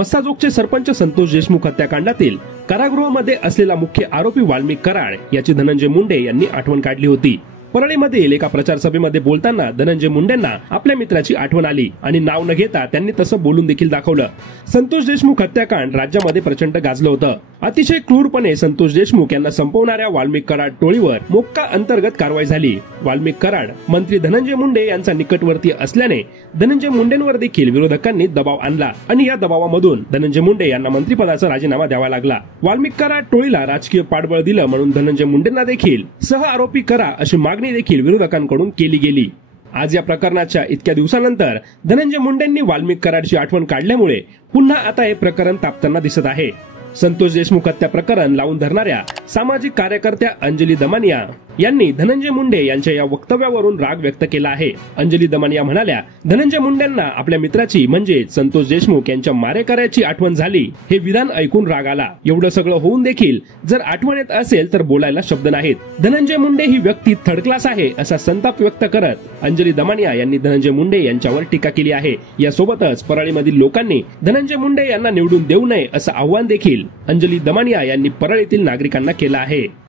मस्साजोगचे सरपंच संतोष देशमुख हत्याकांडातील कारागृहामध्ये असलेला मुख्य आरोपी वाल्मिक कराड याची धनंजय मुंडे यांनी आठवण काढली होती। परळीमधील एका प्रचार सभेमध्ये बोलताना धनंजय मुंडेंना आपल्या मित्राची आठवण आली आणि नाव न घेता त्यांनी तसं बोलून देखील दाखवलं। संतोष देशमुख हत्याकांड राज्यामध्ये प्रचंड गाजलं होतं। अतिशय क्रूरपणे संतोष देशमुख यांना संपवणाऱ्या वाल्मिक कराड टोळीवर मोक्का अंतर्गत कारवाई झाली। वाल्मिक कराड मंत्री धनंजय मुंडे यांचा निकटवर्तीय असल्याने धनंजय मुंडेंवर देखील विरोधकांनी दबाव आणला आणि या दबावामधून धनंजय मुंडे यांना मंत्रिपदाचा राजीनामा द्यावा लागला। वाल्मिक कराड टोळीला राजकीय पाठबळ दिलं म्हणून धनंजय मुंडेंना देखील सह आरोपी करा अशी मागणी देखील विरोधकांकडून केली गेली। आज या प्रकरणाच्या इतक्या दिवसानंतर धनंजय मुंडेंनी वाल्मिक कराडची आठवण काढल्यामुळे पुन्हा आता हे प्रकरण तापताना दिसत आहे। संतोष देशमुख हत्या प्रकरण लावून धरणाऱ्या सामाजिक कार्यकर्त्या अंजली दमानिया यांनी धनंजय मुंडे यांच्या या वक्तव्यावरून राग व्यक्त केला आहे। अंजली दमानिया म्हणाल्या, धनंजय मुंडेंना आपल्या मित्राची म्हणजे संतोष देशमुख यांच्या मारेकऱ्याची आठवण झाली हे विधान ऐकून राग आला। एवढं सगळं होऊन देखील जर आठवण येत असेल तर बोलायला शब्द नाहीत। धनंजय मुंडे ही व्यक्ती थर्ड क्लास आहे असा संताप व्यक्त करत अंजली दमानिया यांनी धनंजय मुंडे यांच्यावर टीका केली आहे। यासोबतच परळीमधील लोकांनी धनंजय मुंडे यांना निवडून देऊ नये असं आव्हान देखील अंजली दमानिया यांनी परळीतील नागरिकांना केलं आहे।